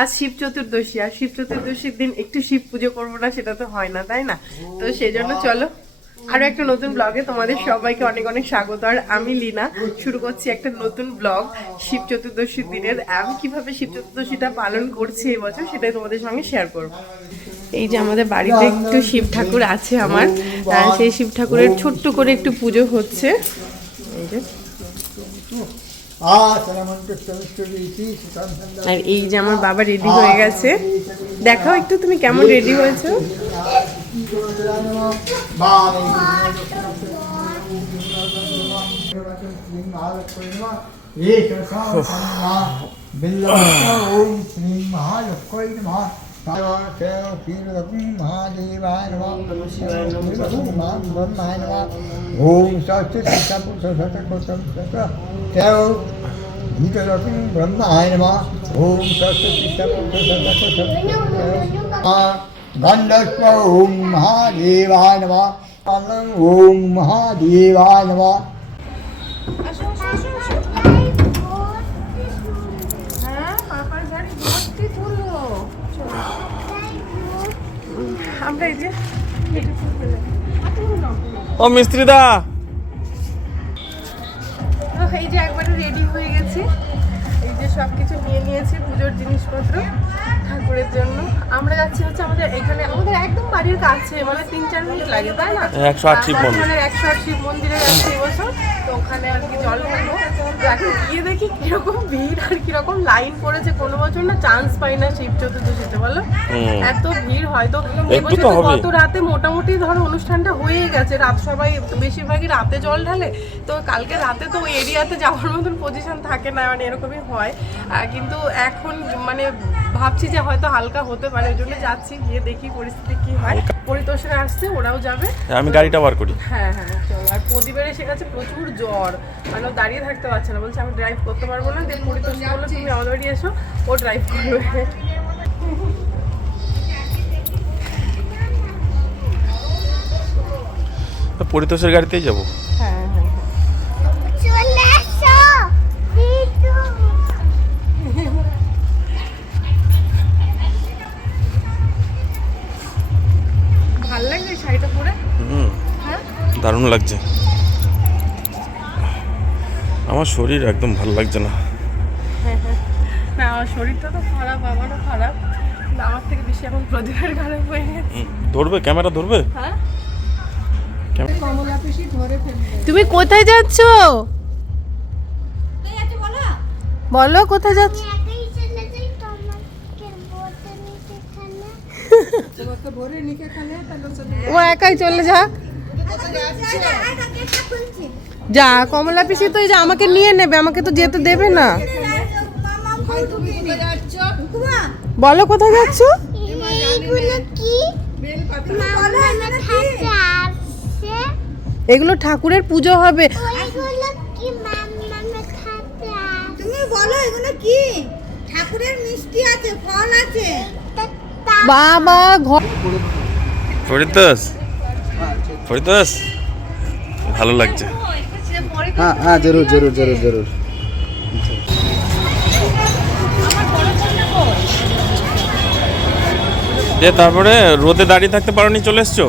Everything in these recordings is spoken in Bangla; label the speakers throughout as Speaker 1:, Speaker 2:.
Speaker 1: আজ শিব চতুর্দশী, আর শিব চতুর্দশীর দিন একটু শিব পুজো করব না, সেটা তো হয় না, তাই না? তো সেই জন্য চলো। আরও একটা নতুন ব্লগে তোমাদের সবাইকে অনেক অনেক স্বাগত। আর আমি লীনা। শুরু করছি একটা নতুন ব্লগ শিব চতুর্দশীর দিনের আমি কীভাবে শিব চতুর্দশীটা পালন করছি এবছর সেটাই তোমাদের সঙ্গে শেয়ার করব। এই যে আমাদের বাড়িতে একটু শিব ঠাকুর আছে আমার। সেই শিব ঠাকুরের ছোট্ট করে একটু পুজো হচ্ছে। এই যে। আর এই যে আমার বাবা রেডি হয়ে গেছে। দেখাও একটু তুমি কেমন রেডি হয়েছো।
Speaker 2: ओम श्री महालक्ष्मी नमः महादेवाय नमः ब्रह्माय नमः ओम सरस्वती गीतरत्न ब्रह्माय नमः ओम सरस्वती गन्धस्व ओम महादेवाय नमः ओम महादेवाय नमः
Speaker 1: হ্যাঁ পাপার গাড়ি ভর্তি তুলো আমরা এই যে এটা ফুল পেলে।
Speaker 3: ও মিস্ত্রি দা
Speaker 1: তো এই যে একবারে রেডি হয়ে গেছি এই যে সব কিছু নিয়ে নিয়েছি পুজোর জিনিসপত্র ঠাকুরের জন্য। আমরা যাচ্ছি হচ্ছে আমাদের এখানে আমাদের একদম বাড়ির কাছে মানে তিন চার মিনিট লাগে তাই না?
Speaker 3: একশো আট শিব মন্দির।
Speaker 1: মানে একশো আট শিব মন্দিরে যাচ্ছি এবছর এখন গিয়ে দেখি কীরকম ভিড় আর কীরকম লাইন পড়েছে। কোনো বছর না চান্স পাই না শিব চতুর্দশীতে বলো? এত ভিড় হয়। তো
Speaker 3: একটু
Speaker 1: এবছর। গত রাতে মোটামুটি ধরো অনুষ্ঠানটা হয়ে গেছে। রাত সবাই বেশিরভাগই রাতে জল ঢালে। তো কালকে রাতে তো ওই এরিয়াতে যাওয়ার মতন পজিশন থাকে না মানে এরকমই হয়। কিন্তু এখন মানে ভাবছি যে হয়তো হালকা হতে পারে। ওই জন্য যাচ্ছি গিয়ে দেখি পরিস্থিতি কি হয়। পরিতোষণে আসছে ওরাও যাবে।
Speaker 3: আমি গাড়িটা বার করি।
Speaker 1: হ্যাঁ হ্যাঁ চলো। আর প্রদীপের এসে গেছে প্রচুর জ্বর। মানে দাঁড়িয়ে থাকতে পারছে না। বলছে আমি ড্রাইভ করতে পারব না। দিয়ে পরিতোষণ বলল তুমি আমাদের বাড়ি এসো ও ড্রাইভ করবে।
Speaker 3: পরিতোষের গাড়িতেই যাব। দারুণ লাগছে? আমার শরীর একদম ভালো লাগছে না।
Speaker 1: না আমার শরীরটা তো খারাপ আমারও খারাপ। আমার থেকে বেশি এখন প্রদীপের খারাপ হয়ে গেছে।
Speaker 3: ধরবে? ক্যামেরা ধরবে?
Speaker 1: হ্যাঁ? তুমি কোথায় যাচ্ছ? বলো। কোথায় যাচ্ছ? ও একাই চলে যা যা কমলা পিসি তো এই যে আমাকে নিয়ে নেবে আমাকে তো যেতে দেবে না। বলো কোথায় যাচ্ছ? এগুলো ঠাকুরের পুজো হবে।
Speaker 4: ওইগুলো কি মামা খাতে আসছে
Speaker 5: তুমি বলো এগুলো কি ঠাকুরের মিষ্টি আছে ফল আছে
Speaker 1: বাবা ঘর
Speaker 3: পরিতোষ ফরিদাস ভালো লাগছে।
Speaker 6: হ্যাঁ হ্যাঁ জরুর জরুর জরুর জরুর।
Speaker 3: যে তারপরে রোদে দাঁড়িয়ে থাকতে
Speaker 1: পারো নি চলে
Speaker 3: এসছো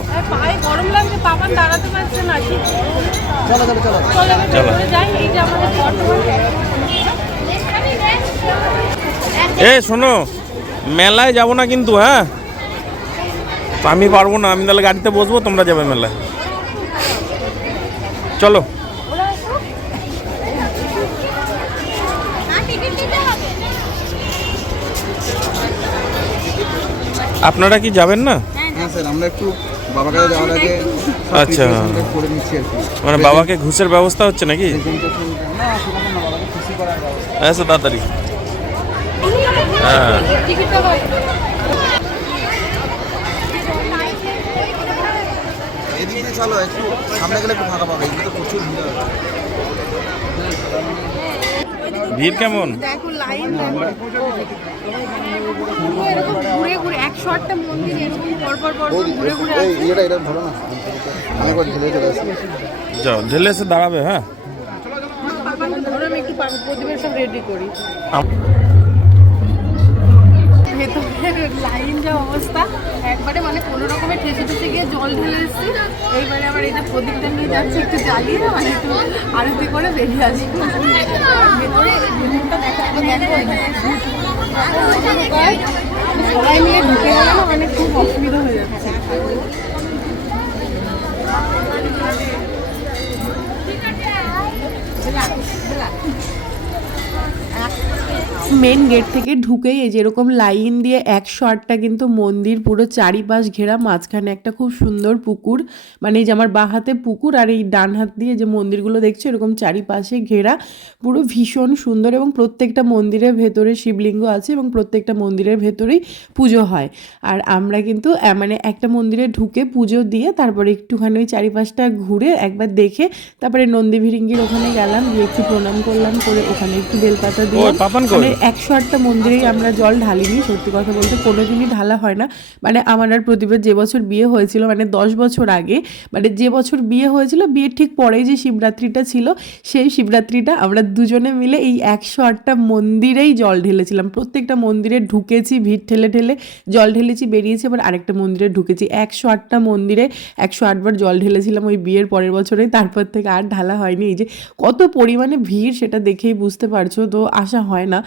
Speaker 1: চলো। এই
Speaker 3: এ শোনো মেলায় যাব না কিন্তু হ্যাঁ? তো আমি পারব না আমি তাহলে গাড়িতে বসবো তোমরা যাবে মেলায়। চলো। আপনারা কি যাবেন না?
Speaker 6: হ্যাঁ স্যার আমরা একটু বাবার কাছে যাওয়ার আগে
Speaker 3: আচ্ছা।
Speaker 6: করে নিচ্ছি আর কি।
Speaker 3: মানে বাবাকে ঘুষের ব্যবস্থা হচ্ছে নাকি?
Speaker 6: Presentation তাড়াতাড়ি। না সেরকম না বাবাকে খুশি করার ব্যবস্থা।
Speaker 3: হ্যাঁ স্যার তাড়াতাড়ি হ্যাঁ
Speaker 6: এদিকে দিয়ে চলো একটু সামনে গেলে একটু ফাঁকা পাবে এদিকে তো প্রচুর ভিড়
Speaker 3: ভিড় কেমন
Speaker 1: দেখো লাইন এরকম ঘুরে ঘুরে একশো আটটা মন্দির এরকম পরপর পরপর ঘুরে ঘুরে
Speaker 6: এই ইয়েটা এটা ধরো না অনেকবার ঢেলে চলে আসছে
Speaker 3: যাও ঢেলে এসে দাঁড়াবে হ্যাঁ
Speaker 1: ধরো আমি একটু প্রদীপের সব রেডি করি
Speaker 3: আম-
Speaker 1: ভেতরের লাইন যা অবস্থা, একবারে মানে কোনো রকমের ঠেসে ঠেসে গিয়ে জল ঢেলে এসেছি। এইবারে আবার যে প্রদীপটা নিয়ে যাচ্ছে, একটু জ্বালিয়ে না মানে একটু আরতি করে বেরিয়ে আসি ভেতরে ভেতরটা দেখা দেখো। সবাই মিলে ঢুকে গেলে না মানে খুব অসুবিধা হয়ে যাচ্ছে মেন গেট থেকে ঢুকেই এই যেরকম লাইন দিয়ে একশো আটটা কিন্তু মন্দির পুরো চারিপাশ ঘেরা মাঝখানে একটা খুব সুন্দর পুকুর। মানে এই যে আমার বাঁ হাতে পুকুর আর এই ডান হাত দিয়ে যে মন্দিরগুলো দেখছ এরকম চারিপাশে ঘেরা। পুরো ভীষণ সুন্দর এবং প্রত্যেকটা মন্দিরের ভেতরে শিবলিঙ্গ আছে এবং প্রত্যেকটা মন্দিরের ভেতরেই পুজো হয়। আর আমরা কিন্তু মানে একটা মন্দিরে ঢুকে পুজো দিয়ে তারপরে একটুখানি ওই চারিপাশটা ঘুরে একবার দেখে তারপরে নন্দী ভিরিঙ্গির ওখানে গেলাম গিয়ে একটু প্রণাম করলাম করে ওখানে একটু বেলপাতা দিয়ে একশো আটটা মন্দিরেই আমরা জল ঢালিনি, সত্যি কথা বলতে কোনোদিনই ঢালা হয় না। মানে আমার আর প্রদীপের যে বছর বিয়ে হয়েছিল মানে দশ বছর আগে মানে যে বছর বিয়ে হয়েছিল, বিয়ের ঠিক পরেই যে শিবরাত্রিটা ছিল, সেই শিবরাত্রিটা আমরা দুজনে মিলে এই একশো আটটা মন্দিরেই জল ঢেলেছিলাম। প্রত্যেকটা মন্দিরে ঢুকেছি, ভিড় ঠেলে ঠেলে জল ঢেলেছি, বেরিয়েছি, আবার আরেকটা মন্দিরে ঢুকেছি। একশো আটটা মন্দিরে একশো আটবার জল ঢেলেছিলাম ওই বিয়ের পরের বছরেই, তারপর থেকে আর ঢালা হয়নি। এই যে কত পরিমাণে ভিড় সেটা দেখেই বুঝতে পারছ, তো আশা হয় না।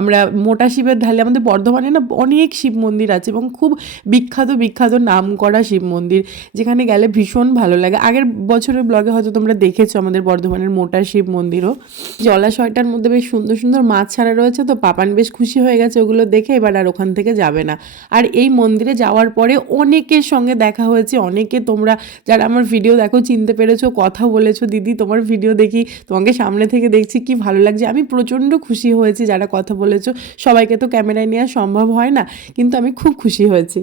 Speaker 1: আমরা মোটা শিবের ঢালে আমাদের বর্ধমানে না অনেক শিব মন্দির আছে এবং খুব বিখ্যাত বিখ্যাত নাম করা শিব মন্দির, যেখানে গেলে ভীষণ ভালো লাগে। আগের বছরের ব্লগে হয়তো তোমরা দেখেছ আমাদের বর্ধমানের মোটা শিব মন্দিরও। জলাশয়টার মধ্যে বেশ সুন্দর সুন্দর মাছ ছাড়া রয়েছে, তো পাপান বেশ খুশি হয়ে গেছে ওগুলো দেখে, এবার আর ওখান থেকে যাবে না। আর এই মন্দিরে যাওয়ার পরে অনেকের সঙ্গে দেখা হয়েছে, অনেকে তোমরা যারা আমার ভিডিও দেখো, চিনতে পেরেছ, কথা বলেছ, দিদি তোমার ভিডিও দেখি, তোমাকে সামনে থেকে দেখছি, কি ভালো লাগছে। আমি প্রচণ্ড খুশি হয়েছি যারা কথা বলেছ সবাইকে তো ক্যামেরায় নেওয়া সম্ভব হয় না কিন্তু আমি খুব খুশি হয়েছি।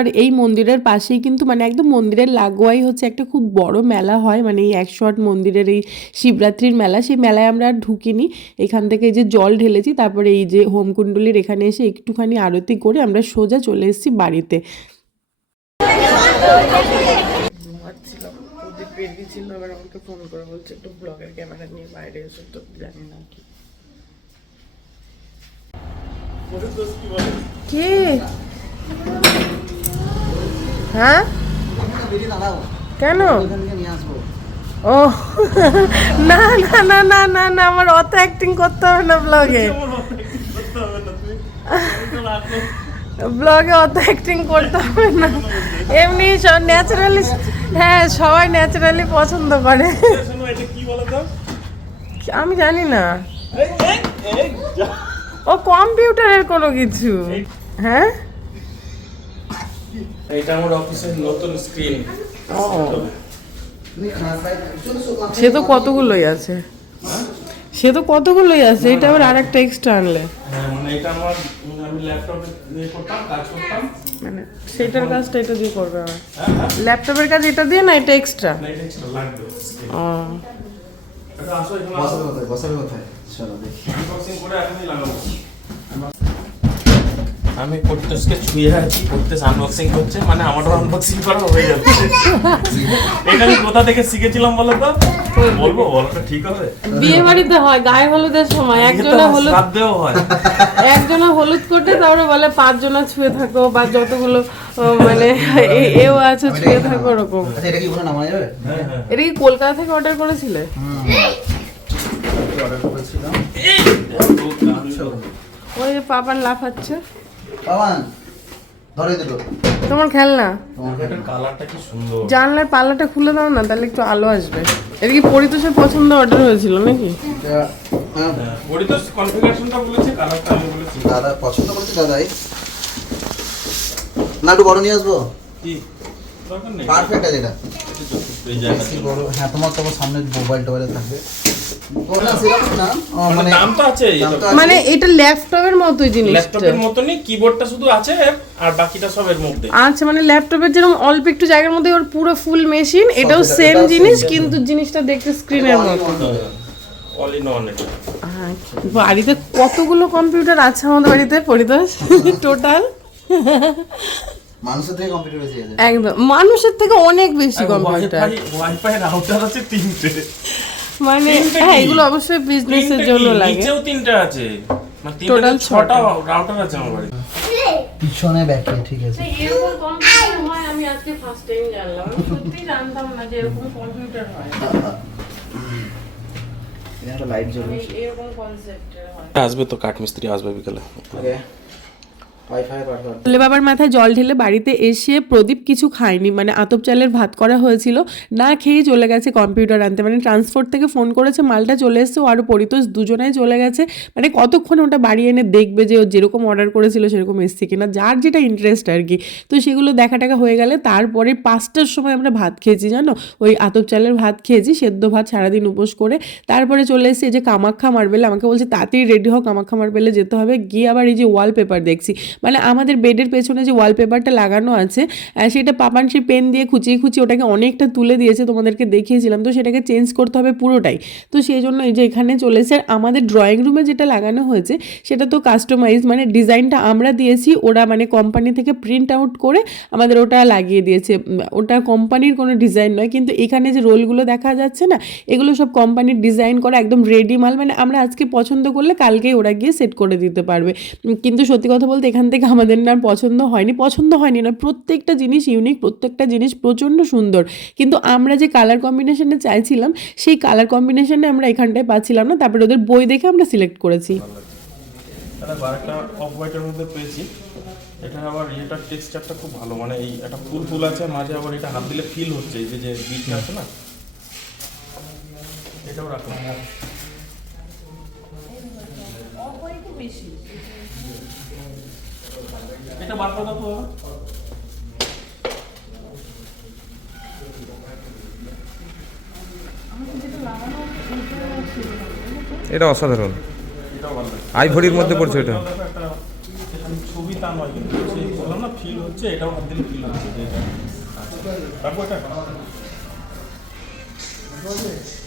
Speaker 1: আর এই মন্দিরের পাশেই কিন্তু মানে একদম মন্দিরের লাগোয়াই হচ্ছে একটা খুব বড় মেলা হয়। মানে এই একশো আট মন্দিরের এই শিবরাত্রির মেলা। সেই মেলায় আমরা আর ঢুকিনি। এখান থেকে যে জল ঢেলেছি, তারপরে এই যে হোমকুণ্ডলীর এখানে এসে একটুখানি আরতি করে আমরা সোজা চলে এসেছি বাড়িতে ঘুমাচ্ছিলাম প্রদীপ বেরিয়েছিল এবার আমাকে ফোন করে বলছে একটু ব্লগের ক্যামেরা নিয়ে বাইরে এসে তো জানি না কি। কে? হ্যাঁ? কেন? ও না না না না না না আমার অত অ্যাক্টিং করতে হবে না ব্লগে ব্লগে অত অ্যাক্টিং করতে হবে না এমনি সব ন্যাচারালি হ্যাঁ সবাই ন্যাচারালি পছন্দ করে। আমি জানি না। ও কম্পিউটারের কোনো কিছু। হ্যাঁ?
Speaker 3: এটা আমার অফিসের নতুন স্ক্রিন
Speaker 1: সে তো কতগুলোই আছে। সে তো কতগুলোই আছে এটা আবার আর একটা এক্সট্রা আনলে।
Speaker 3: হ্যাঁ মানে এটা আমার আমি ল্যাপটপে করতাম কাজ করতাম।
Speaker 1: সেটার কাজটা এটা দিয়ে করবে আবার। ল্যাপটপের কাজ এটা দিয়ে না এটা এক্সট্রা
Speaker 3: না এটা extra লাগবে।
Speaker 1: ও।
Speaker 3: এটা আসো এখানে আসো।
Speaker 6: বসাবে কোথায় চলো দেখি।
Speaker 3: Unboxing করে এখনই লাগাবো। আমি করতেসকে ছুঁয়ে আছি করতেস আনবক্সিং করছে মানে আমারও আনবক্সিং করা হয়ে যাচ্ছে। এটা আমি কোথা থেকে শিখেছিলাম বলো তো? বলব? বলটা ঠিক হবে।
Speaker 1: বিয়ে বাড়িতে হয় গায়ে হলুদের সময়। একজনে হলুদ
Speaker 3: হয়।
Speaker 1: একজনে হলুদ করতে তারপরে বলে পাঁচজনা ছুঁয়ে থাকো বা যতগুলো মানে এও আছে ছুঁয়ে থাকো ওরকম।
Speaker 6: আচ্ছা এটা কি ওখানে নামানো যাবে?
Speaker 3: হ্যাঁ হ্যাঁ।
Speaker 1: এটা কি কলকাতা থেকে অর্ডার করেছিলে?
Speaker 6: অর্ডার করেছিলাম।
Speaker 1: ওই পাপান লাফাচ্ছে।
Speaker 6: পাওয়ান ধরে দুটো।
Speaker 1: তোমার খেলনা?
Speaker 3: কালারটা কি সুন্দর।
Speaker 1: জানলার পাল্লাটা খুলে দাও না তাহলে একটু আলো আসবে। এটা কি পরিতোষের পছন্দ অর্ডার হয়েছিল নাকি?
Speaker 6: হ্যাঁ,
Speaker 3: ওটি তো কনফিগারেশনটা বলেছে কালারটা আমি বলেছি।
Speaker 6: দাদা পছন্দ করেছে দাদাই। না একটু বড় নিয়ে আসব?
Speaker 3: কি?
Speaker 6: পারফেক্ট আছে এটা। হ্যাঁ তোমার তো আবার সামনে মোবাইল টোবাইল থাকবে।
Speaker 3: মানে
Speaker 6: মানে।
Speaker 1: মানে এটা ল্যাপটপের মতোই জিনিসটা।
Speaker 3: ল্যাপটপের মতনই কিবোর্ডটা শুধু আছে আর বাকিটা সব এর মধ্যে।
Speaker 1: আচ্ছা মানে ল্যাপটপের যেরকম অল্প একটু জায়গার মধ্যে ওর পুরো ফুল মেশিন এটাও সেম জিনিস কিন্তু জিনিসটা দেখতে স্ক্রিনের মতো।
Speaker 3: অল ইন ওয়ান এটা।
Speaker 1: হ্যাঁ, বাড়িতে কতগুলো কম্পিউটার আছে আমাদের বাড়িতে পরিতোষ? টোটাল
Speaker 6: মানুষের থেকে কম্পিউটার বেশি
Speaker 1: একদম। মানুষের থেকে অনেক বেশি কম্পিউটার
Speaker 3: ওয়াইফাই ওয়াইফাই রাউটার আছে তিনটে।
Speaker 1: মানে হ্যাঁ এগুলো অবশ্যই বিজনেসের জন্য? লাগে।
Speaker 3: নিচেও তিনটে আছে। মানে তিনটে ছটা। রাউটার আছে আমার বাড়িতে।
Speaker 6: পিছনে ব্যাকে ঠিক আছে।
Speaker 1: এরকম কম্পিউটার হয় আমি আজকে ফার্স্ট টাইম জানলাম। সত্যি জানতাম না যে এরকম কম্পিউটার হয়।
Speaker 6: এখানে একটা লাইট জ্বলবে
Speaker 1: এরকম কনসেপ্টের হয়।
Speaker 3: আসবে তো কাঠ মিস্ত্রি আসবে বিকেলে।
Speaker 1: বাবার মাথায় জল ঢেলে বাড়িতে এসে প্রদীপ কিছু খায়নি মানে আতপ চালের ভাত করা হয়েছিল, না খেয়ে চলে গেছে কম্পিউটার আনতে। মানে ট্রান্সপোর্ট থেকে ফোন করেছে, মালটা চলে এসছে, ও আরও পরিতোষ দুজনেই চলে গেছে। মানে কতক্ষণ ওটা বাড়ি এনে দেখবে যে ও যেরকম অর্ডার করেছিল, সেরকম এসছে কিনা, যার যেটা ইন্টারেস্ট আর কি। তো সেগুলো দেখা টাকা হয়ে গেলে তারপরে পাঁচটার সময় আমরা ভাত খেয়েছি, জানো? ওই আতপ চালের ভাত খেয়েছি, সেদ্ধ ভাত সারাদিন উপোস করে। তারপরে চলে এসেছি যে কামাখ্যা মার্বেল আমাকে বলছে, তাড়াতাড়ি রেডি হোক কামাখ্যা মার্বেলে যেতে হবে। গিয়ে আবার এই যে ওয়ালপেপার দেখছি। মানে আমাদের বেডের পেছনে যে ওয়ালপেপারটা লাগানো আছে সেটা পাপান সে পেন দিয়ে খুঁচিয়ে খুঁচিয়ে ওটাকে অনেকটা তুলে দিয়েছে তোমাদেরকে দেখিয়েছিলাম। তো সেটাকে চেঞ্জ করতে হবে পুরোটাই। তো সেই জন্য এই যে এখানে চলেছে আর আমাদের ড্রয়িং রুমে যেটা লাগানো হয়েছে, সেটা তো কাস্টমাইজ মানে ডিজাইনটা আমরা দিয়েছি, ওরা মানে কোম্পানি থেকে প্রিন্ট আউট করে আমাদের ওটা লাগিয়ে দিয়েছে। ওটা কোম্পানির কোনো ডিজাইন নয়, কিন্তু এখানে যে রোলগুলো দেখা যাচ্ছে না, এগুলো সব কোম্পানির ডিজাইন করা একদম রেডি মাল মানে আমরা আজকে পছন্দ করলে কালকেই ওরা গিয়ে সেট করে দিতে পারবে। কিন্তু সত্যি কথা বলতে এখান থেকে আমাদের না পছন্দ হয়নি। পছন্দ হয়নি না প্রত্যেকটা জিনিস ইউনিক প্রত্যেকটা জিনিস প্রচণ্ড সুন্দর। কিন্তু আমরা যে কালার কম্বিনেশনে চাইছিলাম সেই কালার কম্বিনেশনে আমরা এখানটায় পাচ্ছিলাম না তারপরে ওদের বই দেখে আমরা সিলেক্ট করেছি।
Speaker 3: এটা আরেকটা অফ হোয়াইটের মধ্যে পেয়েছি। এটা আবার এটার টেক্সচারটা খুব ভালো মানে এই একটা ফুল ফুল আছে মাঝে আবার এটা হাত দিলে ফিল হচ্ছে এই যে বিটটা আছে না? এটাও এটা বার করে দাও
Speaker 7: এটা অসাধারণ। আইভরির মধ্যে পড়ছে এটা
Speaker 3: ছবি তা নয় কিন্তু বললাম না ফিল হচ্ছে এটাও হাত দিলে ফিল হচ্ছে এটা এটা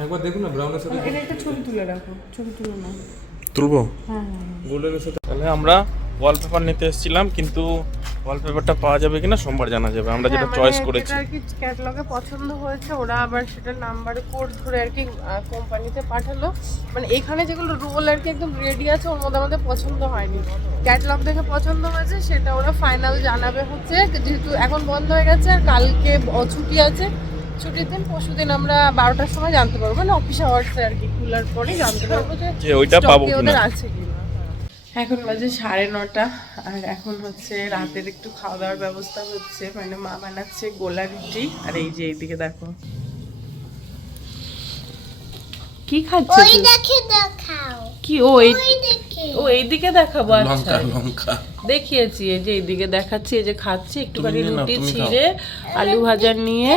Speaker 7: একবার দেখুন না ব্রাউনের সাথে
Speaker 1: এটা একটা ছবি তুলে রাখো ছবি তুলে না।
Speaker 3: তুলবো? গোল্ডেনের সাথে তাহলে আমরা ওয়ালপেপার নিতে এসেছিলাম কিন্তু ওয়ালপেপারটা পাওয়া যাবে কিনা সোমবার জানা যাবে। আমরা যেটা
Speaker 1: হ্যাঁ,
Speaker 3: চয়েস
Speaker 1: মানে
Speaker 3: করেছি।
Speaker 1: আর কি ক্যাটালগে পছন্দ হয়েছে ওরা আবার সেটা নাম্বারে কোড ধরে আর কি কোম্পানিতে পাঠালো। মানে এখানে যেগুলো রোল আর কি একদম রেডি আছে ওর মধ্যে আমাদের পছন্দ হয়নি। ক্যাটালগ দেখে পছন্দ হয়েছে সেটা ওরা ফাইনাল জানাবে হচ্ছে যেহেতু এখন বন্ধ হয়ে গেছে আর কালকে ছুটি আছে। ছুটির দিন পরশু দিন আমরা বারোটার সময় জানতে পারব মানে অফিস আওয়ার্সে আর কি খোলার পরে জানতে পারব যে
Speaker 3: ওইটা পাবো কিনা।
Speaker 1: ওদের আছে কিনা। এখন বাজে সাড়ে নটা আর এখন হচ্ছে রাতের একটু খাওয়া দাওয়ার ব্যবস্থা হচ্ছে। মানে মা বানাচ্ছে গোলা রুটি আর এই যে এইদিকে দেখো। কি খাচ্ছে
Speaker 4: ওই দেখে দেখাও।
Speaker 1: কি ও এই
Speaker 4: ওই
Speaker 1: ও এইদিকে দেখাবো আচ্ছা।
Speaker 3: লঙ্কা
Speaker 1: দেখিয়েছি এই যে এইদিকে দেখাচ্ছি এই যে খাচ্ছি একটুখানি রুটি
Speaker 3: তুমি
Speaker 1: ছিঁড়ে আলু ভাজা নিয়ে।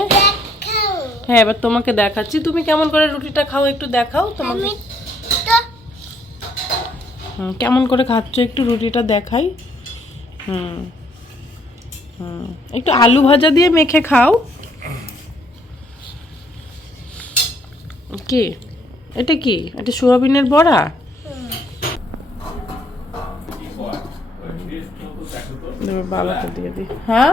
Speaker 1: হ্যাঁ এবার তোমাকে দেখাচ্ছি। তুমি কেমন করে রুটিটা খাও একটু দেখাও তোমাকে কেমন করে খাচ্ছ একটু রুটিটা দেখাই। হুম একটু আলু ভাজা দিয়ে মেখে খাও। কি? এটা কি? এটা সোয়াবিনের বড়া?
Speaker 8: বাবাকে দিয়ে দি। হ্যাঁ?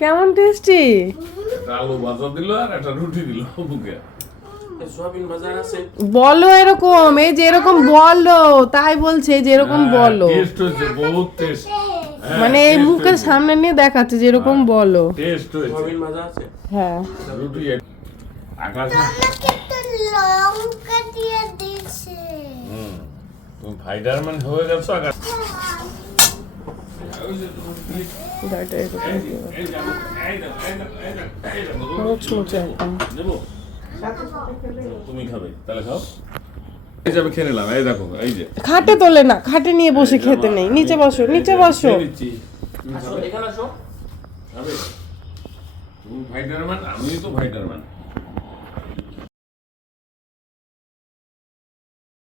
Speaker 8: কেমন টেস্টি?
Speaker 3: আলু ভাজা দিল আর একটা রুটি দিল বুকে
Speaker 8: বলো এরকম এই যে এরকম বলো তাই বলছে যে এরকম বলো মানে এই মুখের সামনে নিয়ে দেখাচ্ছে যে এরকম বলো হ্যাঁ
Speaker 3: হয়ে গেছো আকাশ
Speaker 8: মুচমুচে একদম?
Speaker 3: তুমি খাবে। তাহলে খাও। এই যে খেয়ে নিলাম এই দেখো এই যে।
Speaker 8: খাটে তোলে না খাটে নিয়ে বসে খেতে নেই। নিচে বসো নিচে বসো।
Speaker 3: আমি তো ফাইটারম্যান